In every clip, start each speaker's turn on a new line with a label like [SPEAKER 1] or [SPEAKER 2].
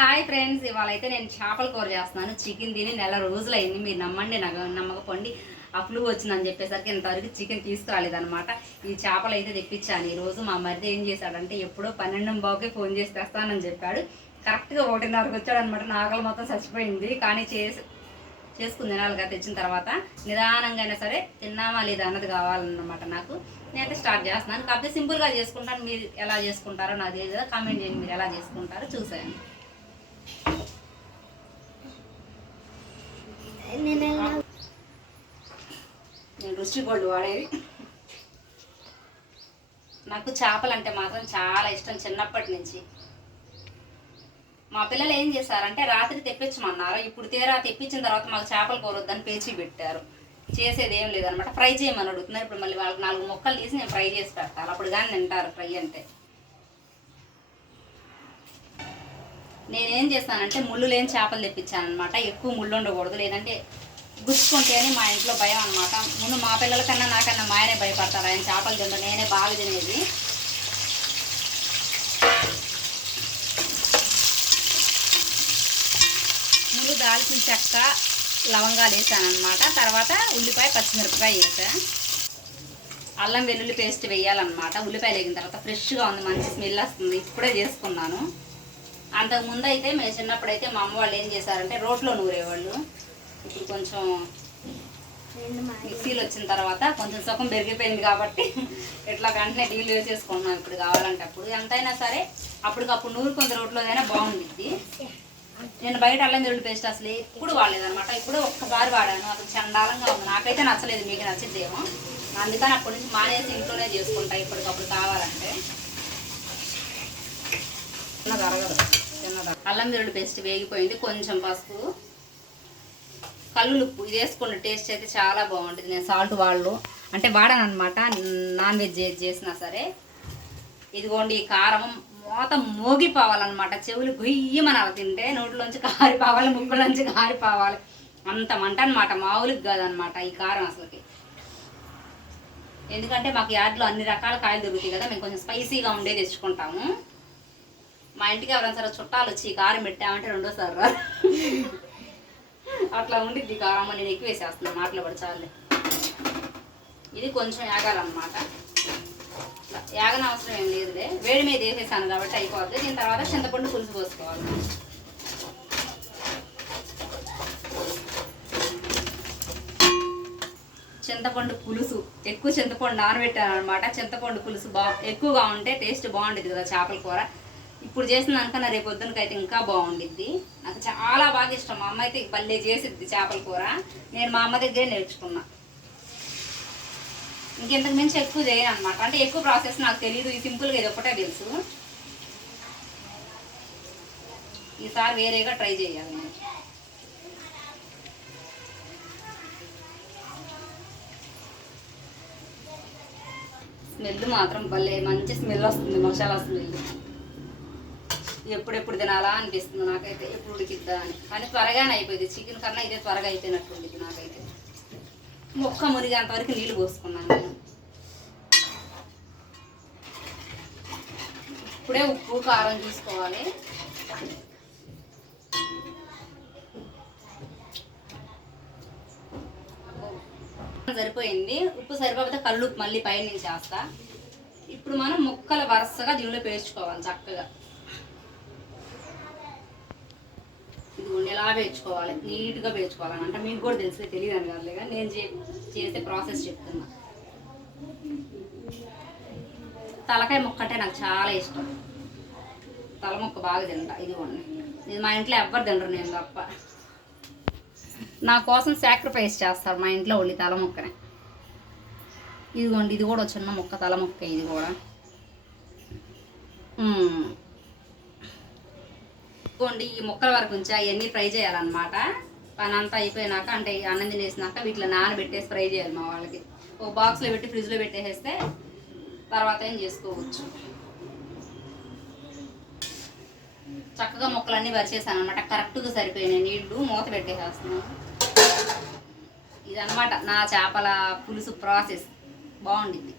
[SPEAKER 1] Hi friends ఇవాళ అయితే నేను చేపల కూర చేస్తున్నాను. చికెన్ తిని నెల రోజులు అయింది మీరు నమ్మండి నాకు నమ్మకపోండి. ఆ ఫ్లూ వచ్చిందని చెప్పేసరికి ఇంతవరకు చికెన్ తీసుకురాలేదనమాట ఈ చేపలు అయితే తెప్పించాను. ఈ రోజు మా మరిది ఏం చేశాడంటే ఎప్పుడో పన్నెండు బాబుకి ఫోన్ చేసి తెస్తానని చెప్పాడు. కరెక్ట్గా ఒకటిన్నరకు వచ్చాడనమాట నాగలు మొత్తం చచ్చిపోయింది. కానీ చేసి చేసుకుని తినాలిగా తెచ్చిన తర్వాత నిదానంగా అయినా సరే తిన్నామా లేదా అన్నది కావాలన్నమాట నాకు. నేనైతే స్టార్ట్ చేస్తున్నాను. కాకపోతే సింపుల్గా చేసుకుంటాను. మీరు ఎలా చేసుకుంటారో నాకు తెలియదు కామెంట్ చేయండి. మీరు ఎలా చేసుకుంటారో చూసాను నేను రుచి గోల్డ్ వాడేది. నాకు చేపలు అంటే మాత్రం చాలా ఇష్టం చిన్నప్పటి నుంచి. మా పిల్లలు ఏం చేశారంటే రాత్రి తెప్పించమన్నారు. ఇప్పుడు తీరా తెప్పించిన తర్వాత మాకు చేపలు కోరొద్దని పేచి పెట్టారు. చేసేది ఏం లేదనమాట. ఫ్రై చేయమని అడుగుతున్నారు. ఇప్పుడు మళ్ళీ వాళ్ళకి నాలుగు మొక్కలు తీసి నేను ఫ్రై చేసి పెడతాను. అప్పుడు కానీ తింటారు ఫ్రై అంటే. నేనేం చేస్తానంటే ముళ్ళు లేని చేపలు తెప్పించాను అనమాట ఎక్కువ ముళ్ళు ఉండకూడదు. లేదంటే గుచ్చుకుంటేనే మా ఇంట్లో భయం అనమాట ముందు మా పిల్లల కన్నా నాకన్నా మా ఆయనే భయపడతాడు. ఆయన చేపలు తింటారు నేనే బాగా తినేది. ముందు దాల్చిన చెక్క లవంగాలు వేసాను అనమాట తర్వాత ఉల్లిపాయ పచ్చిమిరపకాయ వేసా. అల్లం వెల్లుల్లి పేస్ట్ వేయాలన్నమాట. ఉల్లిపాయలు వేగిన తర్వాత ఫ్రెష్గా ఉంది. మంచి స్మెల్ వస్తుంది. ఇప్పుడే చేసుకున్నాను. అంతకుముందు అయితే మేము చిన్నప్పుడు అయితే మా అమ్మ వాళ్ళు ఏం చేశారంటే రోట్లో నూరేవాళ్ళు. ఇప్పుడు కొంచెం మిక్సీలు వచ్చిన తర్వాత కొంచెం సుఖం పెరిగిపోయింది కాబట్టి ఇట్లా వెంటనే డీల్ చేసుకుంటున్నాం ఇప్పుడు కావాలంటే అప్పుడు ఎంతైనా సరే అప్పటికప్పుడు నూరు కొంత రోట్లోదైనా బాగుండిద్ది. నేను బయట అల్లం వెల్లుల్లి పేస్ట్ అసలు ఎప్పుడు వాడలేదనమాట ఇప్పుడు ఒక్కసారి వాడాను. అసలు చండాలంగా ఉంది. నాకైతే నచ్చలేదు మీకు నచ్చిద్దేమో. అందుకని అప్పటి నుంచి మానేసి ఇంట్లోనే చేసుకుంటా ఇప్పటికప్పుడు కావాలంటే. జరగదు అల్లం వెల్లుల్లి పేస్ట్ వేగిపోయింది కొంచెం పసుపు. కల్లులుప్పు ఇది వేసుకున్న టేస్ట్ అయితే చాలా బాగుంటుంది. నేను సాల్ట్ వాళ్ళు అంటే వాడాను అనమాట నాన్ వెజ్ చేసినా సరే. ఇదిగోండి ఈ కారం మోత మోగిపోవాలన్నమాట. చెవులు గుయ్యమని అలా తింటే నోట్లోంచి కారిపోవాలి ముక్కులోంచి కారిపోవాలి. అంత మంట అనమాట మామూలుగా కాదనమాట ఈ కారం అసలుకి. ఎందుకంటే మాకు యార్డ్లో అన్ని రకాల కాయలు దొరుకుతాయి కదా మేము కొంచెం స్పైసీగా ఉండే తెచ్చుకుంటాము. మా ఇంటికి ఎవరైనా సరే చుట్టాలు వచ్చి ఈ కారం పెట్టామంటే రెండోసారి రా. అట్లా ఉండిద్ది కారమ్మ కారం నేను ఎక్కువ వేసేస్తున్నాను మాటలు పడచాలి ఇది కొంచెం యాగాలన్నమాట యాగన అవసరం ఏం లేదులే. వేడి మీద వేసేసాను కాబట్టి అయిపోద్ది. దీని తర్వాత చింతపండు పులుసు పోసుకోవాలి. చింతపండు పులుసు. ఎక్కువ చింతపండు నానబెట్టాను అనమాట చింతపండు పులుసు బా ఎక్కువగా ఉంటే టేస్ట్ బాగుంటుంది కదా చేపల కూర. ఇప్పుడు చేసిన దానికన్నా రేపు పొద్దునకైతే ఇంకా బాగుండిద్ది. నాకు చాలా బాగా ఇష్టం. మా అమ్మ అయితే భలే చేసిద్ది చేపల కూర. నేను మా అమ్మ దగ్గరే నేర్చుకున్నా. ఇంకెంతకు మించి ఎక్కువ చేయను అనమాట అంటే ఎక్కువ ప్రాసెస్ నాకు తెలియదు ఈ సింపుల్గా ఇది ఒకటే తెలుసు. ఈసారి వేరేగా ట్రై చేయాలి నేను. స్మెల్ మాత్రం భలే మంచి స్మెల్ వస్తుంది. మసాలా స్మెల్. ఎప్పుడెప్పుడు తినాలా అనిపిస్తుంది నాకైతే ఎప్పుడు ఉడికిద్దా అని. కానీ త్వరగానే అయిపోయింది. చికెన్ కన్నా ఇదే త్వరగా అయిపోయినట్టు నాకైతే. మొక్క మునిగేంత వరకు నీళ్ళు పోసుకున్నాను నేను. ఇప్పుడే ఉప్పు కారం చూసుకోవాలి. సరిపోయింది. ఉప్పు సరిపోతే కళ్ళు మళ్ళీ పైన నుంచి వేస్తా. ఇప్పుడు మనం ముక్కలు వరుసగా దీనిలో పేర్చుకోవాలి చక్కగా. ఇదిగోండి ఎలా పేర్చుకోవాలి నీట్గా పేర్చుకోవాలని అంటే మీకు కూడా తెలిసి తెలియదు అని కాదులే కానీ నేను చే- చేసే ప్రాసెస్ చెప్తున్నా. తలకాయ ముక్క అంటే నాకు చాలా ఇష్టం. తల ముక్క బాగా తింటా ఇదిగోండి. ఇది మా ఇంట్లో ఎవ్వరు తినరు నేను తప్ప. నా కోసం సాక్రిఫైస్ చేస్తారు మా ఇంట్లో ఒళ్ళి తల ముక్కనే. ఇదిగోండి ఇది కూడా చిన్న ముక్క తల ముక్క ఇది కూడా. మ్మ్. ఈ ముక్కల వరకు ఉంచి అవన్నీ ఫ్రై చేయాలన్నమాట. పని అంతా అయిపోయినాక అంటే అన్నం తినేసినాక వీటిలో నానబెట్టేసి ఫ్రై చేయాలి మా వాళ్ళకి. ఓ బాక్స్లో పెట్టి ఫ్రిడ్జ్లో పెట్టేసేస్తే తర్వాత ఏం చేసుకోవచ్చు? చక్కగా మొక్కలన్నీ వరిచేసాను అనమాట కరెక్ట్గా సరిపోయినాయి. నీళ్ళు మూత పెట్టేసేస్తున్నాను. ఇదన్నమాట నా చేపల పులుసు ప్రాసెస్. బాగుండింది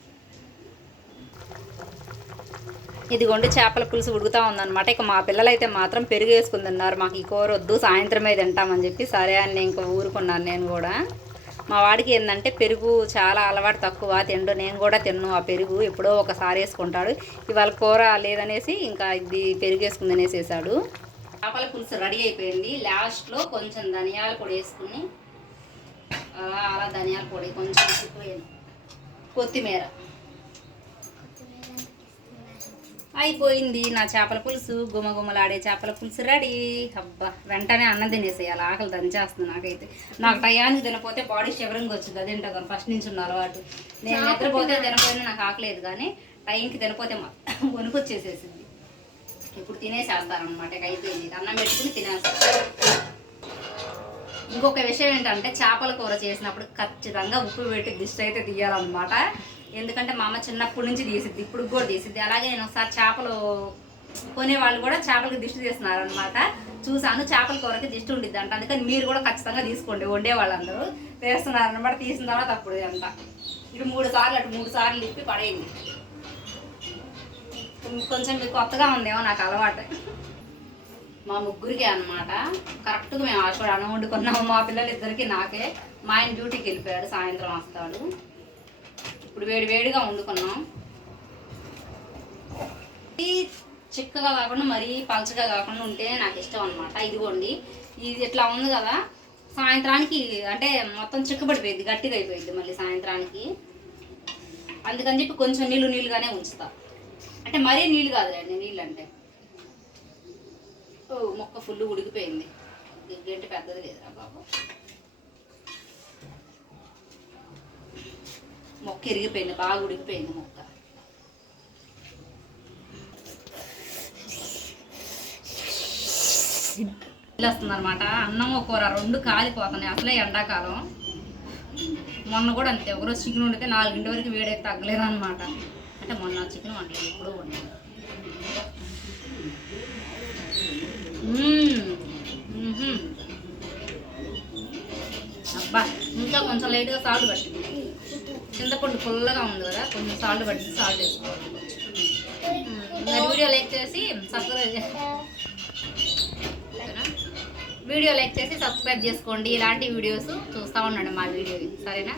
[SPEAKER 1] ఇదిగోండి చేపల పులుసు ఉడుకుతా ఉందన్నమాట. ఇక మా పిల్లలు అయితే మాత్రం పెరుగు వేసుకుని తిన్నారు మాకు ఈ కూర వద్దు సాయంత్రమే తింటామని చెప్పి సరే అని నేను ఇంకా ఊరుకున్నాను నేను కూడా. మా వాడికి ఏంటంటే పెరుగు చాలా అలవాటు తక్కువ. తిండు నేను కూడా తిన్ను ఆ పెరుగు. ఎప్పుడో ఒకసారి వేసుకుంటాడు. ఇవాళ కూర లేదనేసి ఇంకా ఇది పెరుగు వేసుకుంది అనేసేసాడు. చేపల పులుసు రెడీ అయిపోయింది. లాస్ట్లో కొంచెం ధనియాల పొడి వేసుకుని అలా అలా ధనియాల పొడి కొంచెం కొత్తిమీర. అయిపోయింది. నా చేపల పులుసు గుమగుమలాడే చేపల పులుసు రెడీ. అబ్బా వెంటనే అన్నం తినేసేయాలి. ఆకలి దంచేస్తుంది నాకైతే. నాకు టయానికి తినపోతే బాడీ షివరింగ్ వచ్చింది. అది తింటా ఫస్ట్ నుంచి ఉన్న అలవాటు. నేను నిద్రపోతే తినపోయినా నాకు ఆకలేదు కానీ టైంకి తినపోతే వణుకొచ్చేసేసింది. ఇప్పుడు తినేసేస్తాను అనమాట ఇక అయిపోయింది. అన్నం పెట్టుకుని తినేస్తాను ఇంకొక విషయం ఏంటంటే చేపల కూర చేసినప్పుడు ఖచ్చితంగా ఉప్పు పెట్టి దిష్టి అయితే తీయాలన్నమాట. ఎందుకంటే మా అమ్మ చిన్నప్పటి నుంచి తీసిద్ది ఇప్పుడు కూడా తీసిద్ది. అలాగే నేను ఒకసారి చేపలు కొనే వాళ్ళు కూడా చేపలకి దిష్టి తీస్తున్నారు అనమాట చూసాను చేపల కూరకి దిష్టి ఉండిద్ది అంట. అందుకని మీరు కూడా ఖచ్చితంగా తీసుకోండి వండే వాళ్ళందరూ తీస్తున్నారు అనమాట తీసిన తర్వాత అప్పుడు అంట. ఇటు మూడు సార్లు అటు మూడు సార్లు తిప్పి పడేయండి. కొంచెం మీకు కొత్తగా ఉందేమో నాకు అలవాటు. మా ముగ్గురికి అనమాట కరెక్ట్గా మేము ఆశ వండుకున్నాము. మా పిల్లలు ఇద్దరికి నాకే మా ఆయన డ్యూటీకి వెళ్ళిపోయాడు సాయంత్రం వస్తాడు. ఇప్పుడు వేడి వేడిగా వండుకున్నాం. ఇది చిక్కగా కాకుండా మరీ పలచగా కాకుండా ఉంటేనే నాకు ఇష్టం అనమాట ఇదిగోండి ఇది ఇట్లా ఉంది కదా సాయంత్రానికి అంటే మొత్తం చిక్కబడిపోయింది గట్టిగా అయిపోయింది మళ్ళీ సాయంత్రానికి. అందుకని చెప్పి కొంచెం నీళ్ళు నీళ్ళుగానే ఉంచుతా. అంటే మరీ నీళ్ళు కాదులేండి నీళ్ళు అంటే ఓ మొక్క ఫుల్ ఉడికిపోయింది. గంట పెద్దది లేదురా బాబు. మొక్క ఇరిగిపోయింది బాగా ఉడికిపోయింది మొక్క. వస్తుంది అనమాట అన్నం కూర రెండు కాలిపోతున్నాయి. అసలే ఎండాకాలం. మొన్న కూడా అంతే. ఒకరోజు చికెన్ వండితే నాలుగింటి వరకు వేడైతే తగ్గలేదు అనమాట అంటే మొన్న చికెన్ వండలేదు ఎప్పుడో వండలేదు అబ్బా ఇంకా కొంచెం లైట్గా సాల్ట్ పట్టింది. చింతపండు పుల్లగా ఉంది కదా కొంచెం సాల్ట్ పట్టి సాల్ట్ వేసుకోవాలి. మరి వీడియో లైక్ చేసి సబ్స్క్రైబ్ వీడియో లైక్ చేసి సబ్స్క్రైబ్ చేసుకోండి. ఇలాంటి వీడియోస్ చూస్తూ ఉండండి మా వీడియో సరేనా?